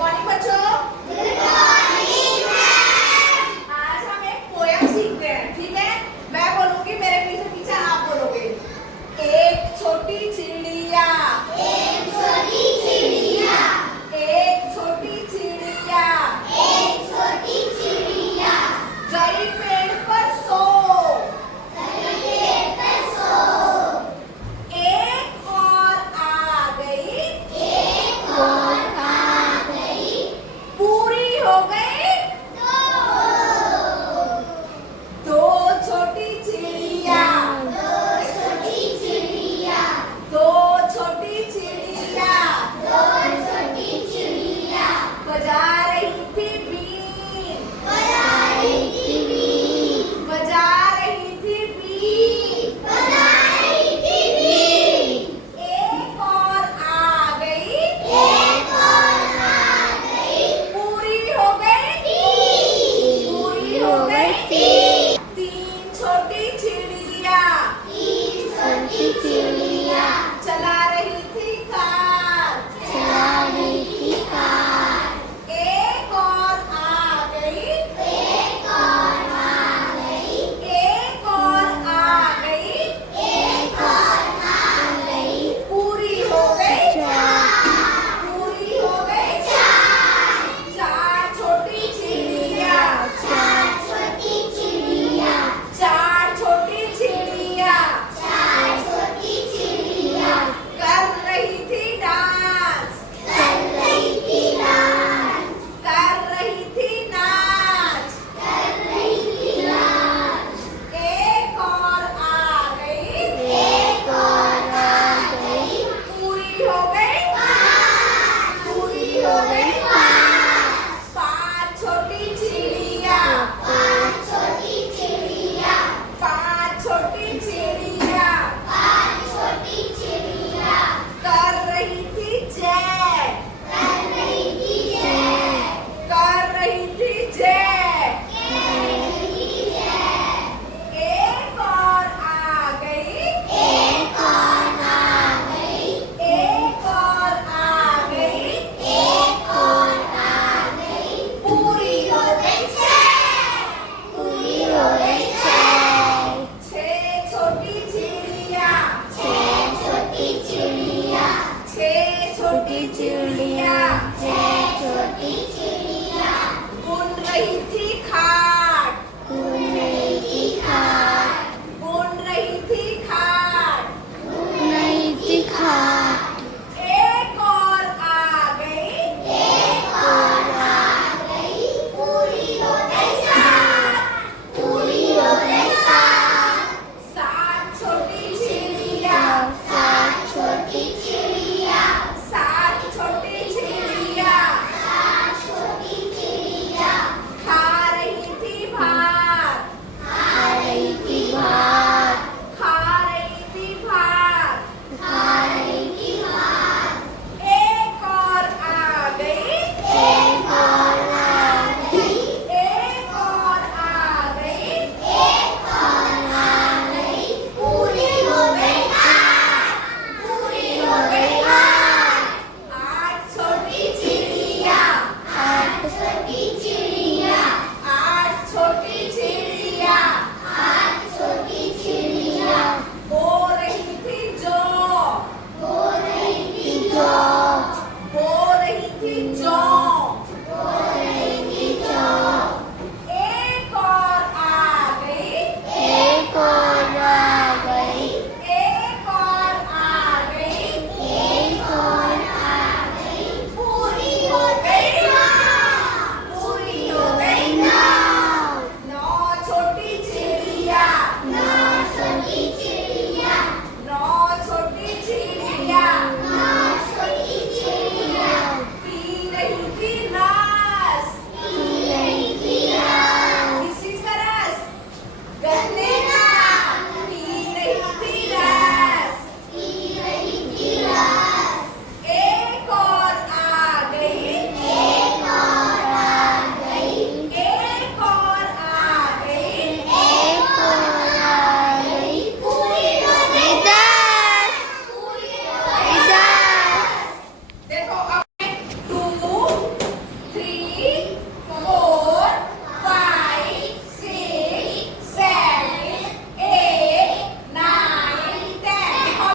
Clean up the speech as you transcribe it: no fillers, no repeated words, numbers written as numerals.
Morning बच्चों। Good morning ma'am. आज हम एक पोयम सीखते हैं, ठीक है। मैं बोलूंगी, मेरे पीछे पीछे आप बोलोगे। एक छोटी चिड़िया, एक छोटी चिड़िया, एक छोटी चिड़िया, एक छोटी चिड़िया गई पेड़ पर सो, गई पेड़ पर सो। एक और आ गई, एक और पूरी हो गई दो छोटी चिड़िया, दो छोटी चिड़िया, दो छोटी चिड़िया, दो छोटी चिड़िया बजा रही थी बीन, बजा रही थी बीन, बजा रही थी बीन, बजा रही थी बीन। एक और आ गई, एक और आ गई पूरी हो गई, पूरी हो गई तीन छोटी चिड़िया, तीन छोटी चिड़िया चला रही थी कार, चला रही थी कार। एक और आ गई, एक और आ गई, एक और आ गई, एक और आ गई पूरी हो गई चार, पूरी हो गई चार। चार छोटी चिड़िया, चार छोटी चिड़िया, चार छोटी चिड़िया, चार छोटी चिड़िया कर रही थी डांस, कर रही थी डांस, कर रही थी नाच, कर रही थी नाच। एक और आ गई, एक और आ गई पूरी हो गई पाँच, पूरी हो गई पाँच। पाँच छोटी चिड़िया, पाँच छोटी चिड़िया, पाँच छोटी चिड़िया, पाँच छोटी चिड़िया कर रही थी जय, कर रही थी जय, कर रही थी जय, कर रही थी जय। एक और आ गई, एक और आ गई, एक और आ गई, एक और आ गई पूरी हो गई छह, पूरी हो गई छह। छह छोटी चिड़िया, छह छोटी चिड़िया, छह छोटी चिड़िया, छह छोटी चिड़िया बुन रही थी